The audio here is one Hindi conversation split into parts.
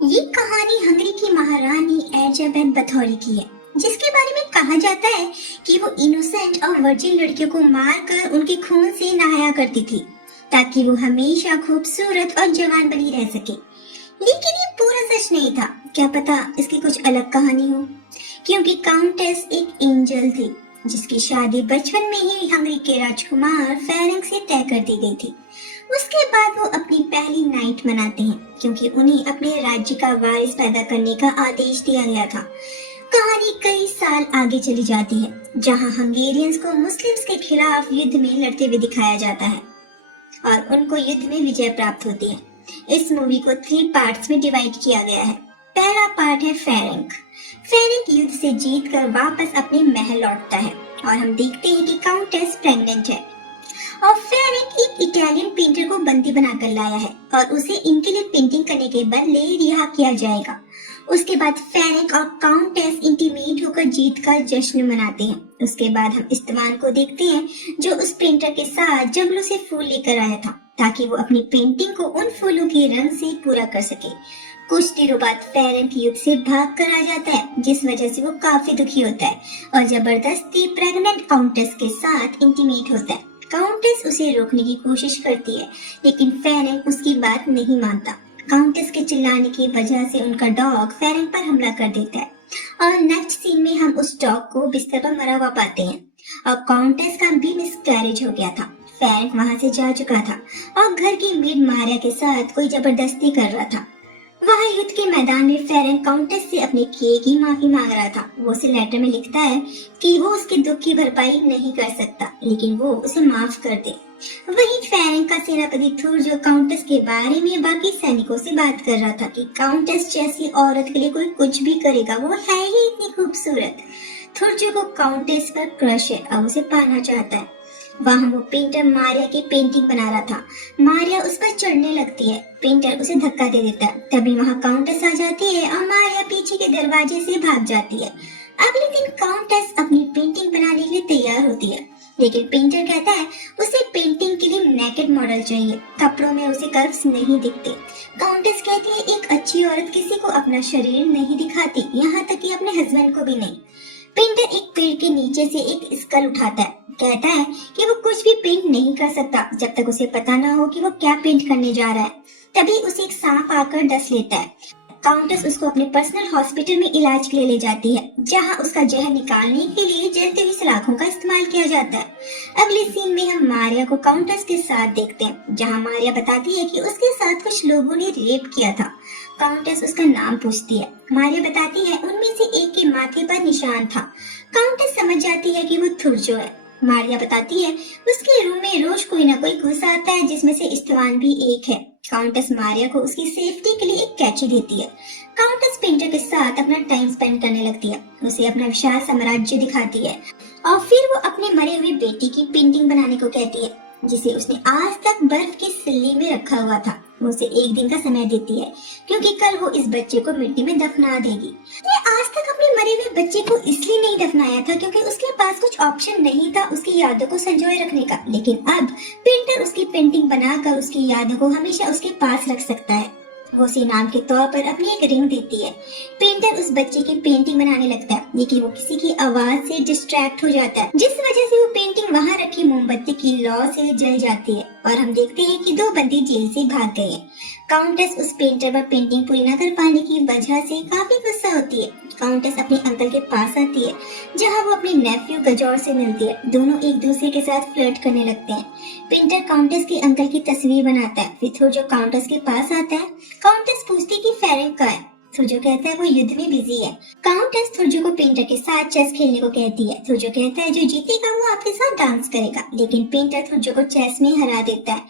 ये कहानी हंगरी की महारानी एलिजाबेथ बथौरी की है, जिसके बारे में कहा जाता है कि वो इनोसेंट और वर्जिन लड़कियों को मारकर उनके खून से नहाया करती थी, ताकि वो हमेशा खूबसूरत और जवान बनी रह सके। लेकिन ये पूरा सच नहीं था। क्या पता इसकी कुछ अलग कहानी हो, क्योंकि काउंटेस एक एंजल थी, जिसकी शादी बचपन में ही हंगरी के राजकुमार फेरेंक से तय कर दी गई थी। उसके बाद वो अपनी पहली नाइट मनाते हैं, क्योंकि उन्हें अपने राज्य का वारिस पैदा करने का आदेश दिया गया था। कहानी कई साल आगे चली जाती है, जहां हंगेरियंस को मुस्लिम्स के खिलाफ युद्ध में लड़ते हुए दिखाया जाता है और उनको युद्ध में विजय प्राप्त होती है। इस मूवी को 3 पार्ट्स में डिवाइड किया गया है। पहला पार्ट है फेरेंक। फेरेंक युद्ध से जीतकर वापस अपने महल लौटता है और हम देखते हैं कि काउंटेस प्रेग्नेंट है और फेरेंक एक इटालियन पेंटर को बंदी बनाकर लाया है और उसे इनके लिए पेंटिंग करने के बदले रिहा किया जाएगा। उसके बाद फेरेंक और काउंटेस इंटीमेट होकर जीत का जश्न मनाते हैं। उसके बाद हम इस्तवान को देखते हैं, जो उस पेंटर के साथ जंगलों से फूल लेकर आया था, ताकि वो अपनी पेंटिंग को उन फूलों के रंग से पूरा कर सके। कुछ दिनों बाद फेरेंक युद्ध से भाग कर आ जाता है, जिस वजह से वो काफी दुखी होता है और जबरदस्ती प्रेग्नेंट काउंटेस के साथ इंटीमेट होता है। काउंटेस उसे रोकने की कोशिश करती है, लेकिन फेरेंक उसकी बात नहीं मानता। काउंटेस के चिल्लाने की वजह से उनका डॉग फेरेंक पर हमला कर देता है और नेक्स्ट सीन में हम उस डॉग को बिस्तर पर मरा हुआ पाते हैं और काउंटेस का भी मिसकैरेज हो गया था। फेरेंक वहां से जा चुका था और घर की मेड मारिया के साथ कोई जबरदस्ती कर रहा था। वहाँ युद्ध के मैदान में फेरेंक काउंटेस से अपने किए की माफी मांग रहा था। वो उसे लेटर में लिखता है कि वो उसके दुख की भरपाई नहीं कर सकता, लेकिन वो उसे माफ कर दे। वहीं फेरेंक का सेनापति थुर्जो काउंटेस के बारे में बाकी सैनिकों से बात कर रहा था कि काउंटेस जैसी औरत के लिए कोई कुछ भी करेगा, वो है ही इतनी खूबसूरत। थुर्जो को काउंटेस पर क्रश है और उसे पाना चाहता है। वहाँ वो पेंटर मारिया की पेंटिंग बना रहा था। मारिया उस पर चढ़ने लगती है, पेंटर उसे धक्का दे देता है। तभी वहाँ काउंटेस आ जाती है और मारिया पीछे के दरवाजे से भाग जाती है। अगले दिन काउंटेस अपनी पेंटिंग बनाने के लिए तैयार होती है, लेकिन पेंटर कहता है उसे पेंटिंग के लिए नेकेड मॉडल चाहिए, कपड़ों में उसे कर्व्स नहीं दिखते। काउंटेस कहती है एक अच्छी औरत किसी को अपना शरीर नहीं दिखाती, यहाँ तक कि अपने हस्बैंड को भी नहीं। पेंटर एक पेड़ के नीचे से एक स्कल उठाता है, कहता है कि वो कुछ भी पेंट नहीं कर सकता जब तक उसे पता ना हो कि वो क्या पेंट करने जा रहा है। तभी उसे एक सांप आकर डस लेता है। काउंटेस उसको अपने पर्सनल हॉस्पिटल में इलाज के लिए ले जाती है, जहां उसका जहर निकालने के लिए जलती हुई सलाखों का इस्तेमाल किया जाता है। अगले सीन में हम मारिया को काउंटेस के साथ देखते हैं, जहां मारिया बताती है कि उसके साथ कुछ लोगों ने रेप किया था। काउंटेस उसका नाम पूछती है। मारिया बताती है उनमें से एक के माथे पर निशान था। काउंटेस समझ जाती है कि वो थुर्जो है। मारिया बताती है उसके रूम में रोज कोई ना कोई घुस आता है, जिसमें से इस्तवान भी एक है। काउंटेस मारिया को उसकी सेफ्टी के लिए एक कैची देती है। काउंटेस पेंटर के साथ अपना टाइम स्पेंड करने लगती है, उसे अपना विशाल साम्राज्य दिखाती है और फिर वो अपने मरे हुए बेटे की पेंटिंग बनाने को कहती है, जिसे उसने आज तक बर्फ की सिल्ली में रखा हुआ था। वो उसे एक दिन का समय देती है, क्योंकि कल वो इस बच्चे को मिट्टी में दफना देगी। उसने आज तक अपने मरे हुए बच्चे को इसलिए नहीं दफनाया था क्योंकि उसके पास कुछ ऑप्शन नहीं था उसकी यादों को संजोए रखने का, लेकिन अब पेंटर उसकी पेंटिंग बनाकर उसकी यादों को हमेशा उसके पास रख सकता है। वो उसे इनाम के तौर पर अपनी एक रिंग देती है। पेंटर उस बच्चे की पेंटिंग बनाने लगता है, लेकिन वो किसी की आवाज से डिस्ट्रैक्ट हो जाता है, जिस वजह से वो पेंटिंग वहां रखी मोमबत्ती की लौ से जल जाती है और हम देखते हैं कि 2 बंदी जेल से भाग गए हैं। काउंटेस उस पेंटर पर पेंटिंग पूरी न कर पाने की वजह से काफी गुस्सा होती है। काउंटेस अपने अंकल के पास आती है, जहां वो अपने नेफ्यू गजोर से मिलती है। दोनों एक दूसरे के साथ फ्लर्ट करने लगते हैं। पेंटर काउंटेस के अंकल की तस्वीर बनाता है, फिर थुर्जो काउंटेस के पास आता है। काउंटेस पूछती कि फेरेंक कहाँ है। थुर्जो कहता है वो युद्ध में बिजी है। काउंटेस थुर्जो को पेंटर के साथ चेस खेलने को कहती है। थुर्जो कहता है जो जीतेगा वो आपके साथ डांस करेगा, लेकिन पेंटर थुर्जो को चेस में हरा देता है।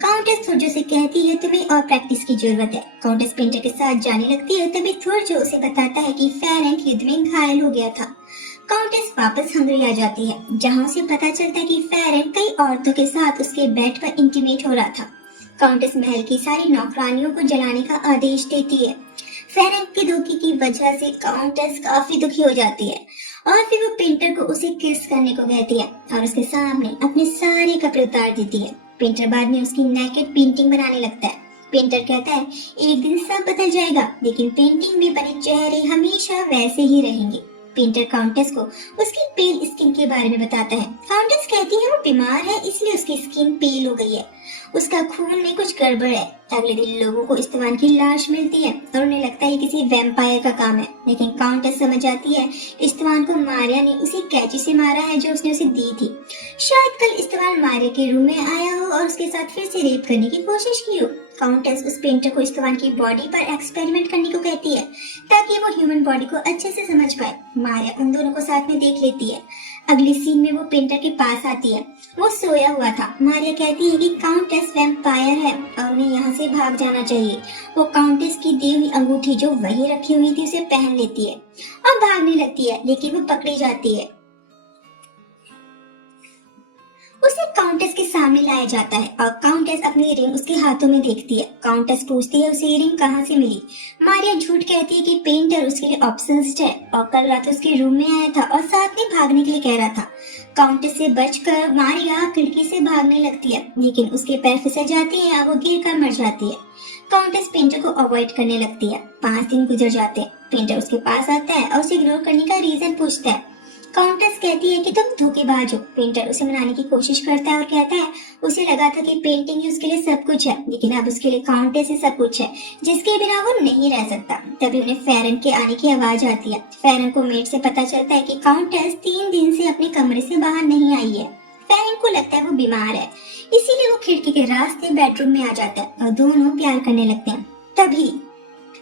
काउंटेस थुर्जो से कहती है तुम्हें और प्रैक्टिस की जरूरत है। काउंटेस पेंटर के साथ जाने लगती है, तभी थुर्जो उसे बताता है कि फेरेंक युद्ध में घायल हो गया था। काउंटेस वापस हंगरी आ जाती है, जहां उसे पता चलता है कि फेरेंक कई औरतों के साथ उसके बेड पर इंटीमेट हो रहा था। काउंटेस महल की सारी नौकरानियों को जलाने का आदेश देती है। फेरेंक के धोखे की वजह से काउंटेस काफी दुखी हो जाती है और फिर वो पेंटर को उसे किस करने को कहती है और उसके सामने अपने सारे कपड़े उतार देती है। पेंटर बाद में उसकी नेकेड पेंटिंग बनाने लगता है। पेंटर कहता है एक दिन सब बदल जाएगा, लेकिन पेंटिंग में बने चेहरे हमेशा वैसे ही रहेंगे। पेंटर काउंटेस को उसकी पेल स्किन के बारे में बताता है। काउंटेस कहती है वो बीमार है, इसलिए उसकी स्किन पेल हो गई है, उसका खून में कुछ गड़बड़ है। अगले दिन लोगों को इस्तवान की लाश मिलती है और उन्हें लगता है किसी वैम्पायर का काम है, लेकिन काउंटेस समझ जाती है इस्तवान को मारिया ने उसी कैची से मारा है जो उसने उसे दी थी। शायद कल इस्तवान मारिया के रूम में आया हो और उसके साथ फिर से रेप करने की कोशिश की हो। काउंटेस उस पेंटर को इस्तवान की बॉडी पर एक्सपेरिमेंट करने को कहती है ताकि वो ह्यूमन बॉडी को अच्छे से समझ पाए। मारिया उन दोनों को साथ में देख लेती है। अगली सीन में वो पेंटर के पास आती है, वो सोया हुआ था। मारिया कहती है कि काउंटेस वैम्पायर है और उन्हें यहाँ से भाग जाना चाहिए। वो काउंटेस की दी हुई अंगूठी जो वही रखी हुई थी उसे पहन लेती है और भागने लगती है, लेकिन वो पकड़ी जाती है। उसे काउंटेस के सामने लाया जाता है और काउंटेस अपनी रिंग उसके हाथों में देखती है। काउंटेस पूछती है उसे ये रिंग कहाँ से मिली। मारिया झूठ कहती है कि पेंटर उसके लिए ऑब्सेस्ड है और कल रात उसके रूम में आया था और साथ में भागने के लिए कह रहा था। काउंटेस से बचकर मारिया खिड़की से भागने लगती है, लेकिन उसके पैर फिसल जाते हैं और वो गिर कर मर जाती है। काउंटेस पेंटर को अवॉइड करने लगती है। 5 दिन गुजर जाते हैं। पेंटर उसके पास आता है और उसे इग्नोर करने का रीजन पूछता है। काउंटेस कहती है कि तुम धोखेबाज हो। पेंटर उसे मनाने की कोशिश करता है और कहता है उसे लगा था कि पेंटिंग ही उसके लिए सब कुछ है, लेकिन अब उसके लिए काउंटेस ही सब कुछ है जिसके बिना वो नहीं रह सकता। तभी उन्हें फेरन के आने की आवाज आती है। फेरन को मेड से पता चलता है कि काउंटेस 3 दिन से अपने कमरे से बाहर नहीं आई है। फेरन को लगता है वो बीमार है, इसीलिए वो खिड़की के रास्ते बेडरूम में आ जाता है और दोनों प्यार करने लगते हैं। तभी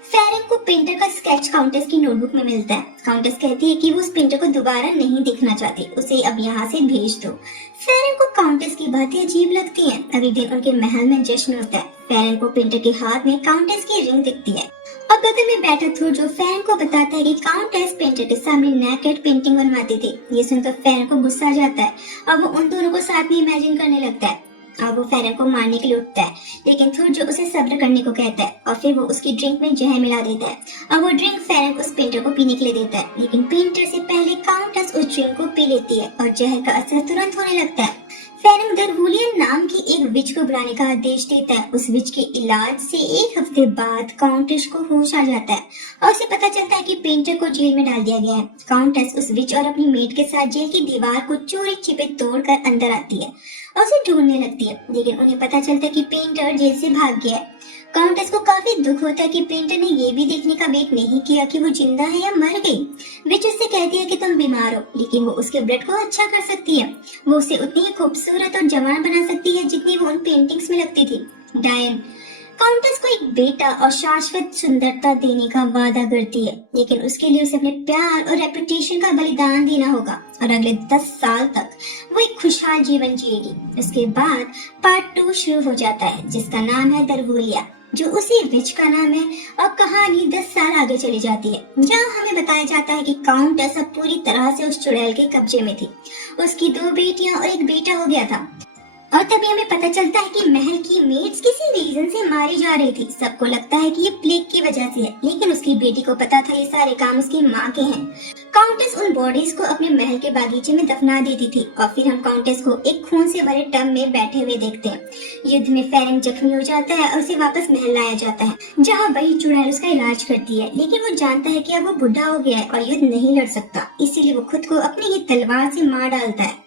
फेरन को पेंटर का स्केच काउंटेस की नोटबुक में मिलता है। काउंटेस कहती है कि वो उस पेंटर को दोबारा नहीं दिखना चाहती, उसे अब यहाँ से भेज दो। फेरन को काउंटेस की बातें अजीब लगती हैं। अगले दिन उनके महल में जश्न होता है। फेरन को पेंटर के हाथ में काउंटेस की रिंग दिखती है और बगल में बैठा थोजो फेरन को बताता है कि काउंटेस पेंटर के सामने नेकेड पेंटिंग बनवाती थी। ये सुनकर फेरन को गुस्सा आ जाता है और वो उन दोनों को साथ में इमेजिन करने लगता है। अब वो फेरन को मारने के लिए उठता है, लेकिन थोजो उसे सब्र करने को कहता है और फिर वो उसकी ड्रिंक में जहर मिला देता है और वो ड्रिंक फेरन को उस पेंटर को पीने के लिए देता है, लेकिन पेंटर से पहले काउंटेस उस ड्रिंक को पी लेती है और जहर का असर तुरंत होने लगता है। फेरन दरवुलियन नाम की एक विच को बुलाने का आदेश देता है। उस विच के इलाज से 1 हफ्ते बाद काउंटेस को होश आ जाता है और उसे पता चलता है कि पेंटर को जेल में डाल दिया गया है। काउंटेस उस विच और अपनी मेड के साथ जेल की दीवार को चोरी छिपे तोड़कर अंदर आती है और उसे ढूंढने लगती है, लेकिन उन्हें पता चलता है कि पेंटर जेल से भाग गया है। काउंटेस को काफी दुख होता है कि पेंटर ने ये भी देखने का वेट नहीं किया कि वो जिंदा है या मर गई। विच उससे कहती है कि तुम बीमार हो, लेकिन वो उसके ब्लड को अच्छा कर सकती है। वो उसे उतनी ही खूबसूरत और जवान बना सकती है जितनी वो उन पेंटिंग्स में लगती थी। डायन काउंटेस को एक बेटा और शाश्वत सुंदरता देने का वादा करती है, लेकिन उसके लिए उसे अपने प्यार और रेपुटेशन का बलिदान देना होगा और अगले 10 साल तक वो एक खुशहाल जीवन जिएगी। उसके बाद पार्ट 2 शुरू हो जाता है जिसका नाम है दरवुलिया, जो उसी विच का नाम है और कहानी 10 साल आगे चली जाती है, जहाँ हमें बताया जाता है कि काउंटेस अब पूरी तरह से उस चुड़ैल के कब्जे में थी। उसकी 2 बेटियां और एक बेटा हो गया था और तभी हमें पता चलता है कि महल की मेड्स किसी रीजन से मारी जा रही थी। सबको लगता है कि ये प्लेग की वजह से है, लेकिन उसकी बेटी को पता था ये सारे काम उसकी माँ के हैं। काउंटेस उन बॉडीज को अपने महल के बागीचे में दफना देती थी और फिर हम काउंटेस को एक खून से भरे टब में बैठे हुए देखते हैं। युद्ध में फेरन जख्मी हो जाता है और उसे वापस महल लाया जाता है, जहाँ वही चुड़ैल उसका इलाज करती है, लेकिन वो जानता है कि अब वो बुढ़ा हो गया है और युद्ध नहीं लड़ सकता, इसीलिए वो खुद को अपनी ही तलवार से मार डालता है।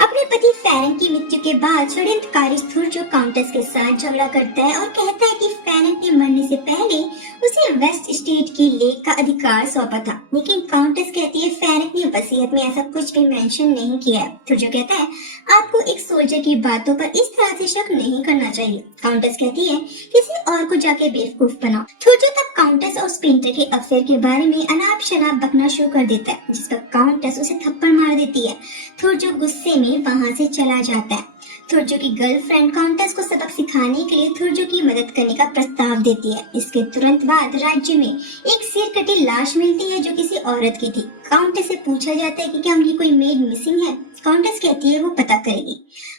अपने पति फेरन की मृत्यु के बाद षड्यंत्रकारी थोजो काउंटेस के साथ झगड़ा करता है और कहता है कि फेरन के मरने से पहले उसे वेस्ट स्टेट की लेक का अधिकार सौंपा था, लेकिन काउंटेस कहती है फेरन ने वसीयत में ऐसा कुछ भी मेंशन नहीं किया है। थोजो कहता है आपको एक सोल्जर की बातों पर इस तरह से शक नहीं करना चाहिए। काउंटेस कहती है किसी और को जाके बेवकूफ बनाओ। थोजो तब काउंटेस और पेंटर के अफेयर के बारे में अनाप शनाप बकना शुरू कर देता है, जिस पर काउंटेस उसे थप्पड़ मार देती है। थोजो गुस्से में वहाँ से चला जाता है। थोजो की गर्लफ्रेंड काउंटेस को सबक सिखाने के लिए थोजो की मदद करने का प्रस्ताव देती है। इसके तुरंत बाद राज्य में एक सिर कटी लाश मिलती है जो किसी औरत की थी। काउंटेस से पूछा जाता है कि क्या उनकी कोई मेड मिसिंग है। काउंटेस कहती है वो पता करेगी।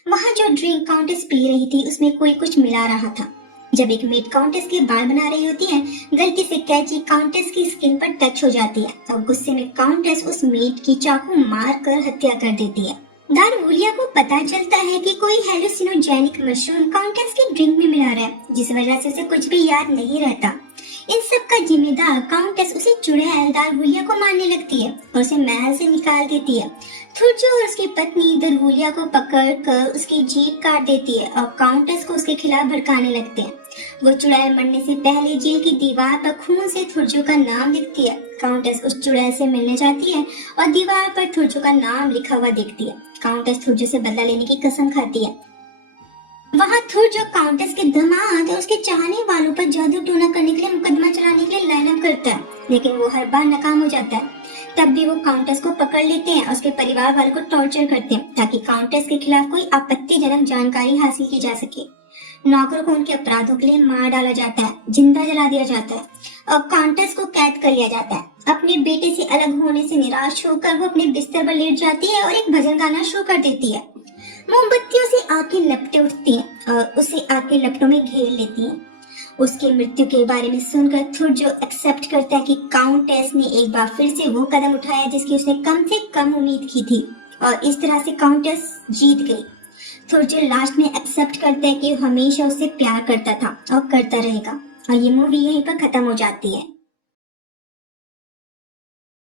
वहाँ जो ड्रिंक काउंटेस पी रही थी उसमें कोई कुछ मिला रहा था। जब एक मेड काउंटेस के बाल बना रही होती है, गलती से कैची काउंटेस की स्किन पर टच हो जाती है और गुस्से में काउंटेस उस मेड की चाकू मार कर हत्या कर देती है। दारूलिया को पता चलता है कि कोई हेलुसिनोजेनिक मशरूम काउंटेस के ड्रिंक में मिला रहा है, जिस वजह से उसे कुछ भी याद नहीं रहता। इन सब का जिम्मेदार काउंटेस उसे चुड़ैल दारूलिया को मारने लगती है और उसे महल से निकाल देती है। थुर्जो और उसकी पत्नी दारूलिया को पकड़कर उसकी जीभ काट देती है और काउंटेस को उसके खिलाफ भड़काने लगते हैं। वो चुड़ैल मरने से पहले जेल की दीवार पर खून से थुर्जो का नाम लिखती है। काउंटेस उस चुड़ैल से मिलने जाती है और दीवार पर थुर्जो का नाम लिखा हुआ देखती है। काउंटेस थुर्जो से बदला लेने की कसम खाती है। वहाँ थुर्जो काउंटेस के दामाद और उसके चाहने वालों पर जादू टोना करने के लिए मुकदमा चलाने के लिए लाइनअप करता है, लेकिन वो हर बार नाकाम हो जाता है। तब भी वो काउंटेस को पकड़ लेते हैं और उसके परिवार वालों को टॉर्चर करते हैं ताकि काउंटेस के खिलाफ कोई आपत्तिजनक जानकारी हासिल की जा सके। नौकरों को उनके अपराधों के लिए मार डाला जाता है, जिंदा जला दिया जाता है और काउंटेस को कैद कर लिया जाता है। अपने बेटे से अलग होने से निराश होकर वो अपने बिस्तर पर लेट जाती है और एक भजन गाना शुरू कर देती है। मोमबत्तियों से आंखें लपटे उठती हैं और उसे आंखें लपटों में घेर लेती हैं। उसकी मृत्यु के बारे में सुनकर थुर्जो एक्सेप्ट करता है कि काउंटेस ने एक बार फिर से वो कदम उठाया जिसकी उसने कम से कम उम्मीद की थी और इस तरह से काउंटेस जीत गई। थुर्जो लास्ट में एक्सेप्ट करता है कि वो हमेशा उससे प्यार करता था और करता रहेगा और ये मूवी यहीं पर खत्म हो जाती है।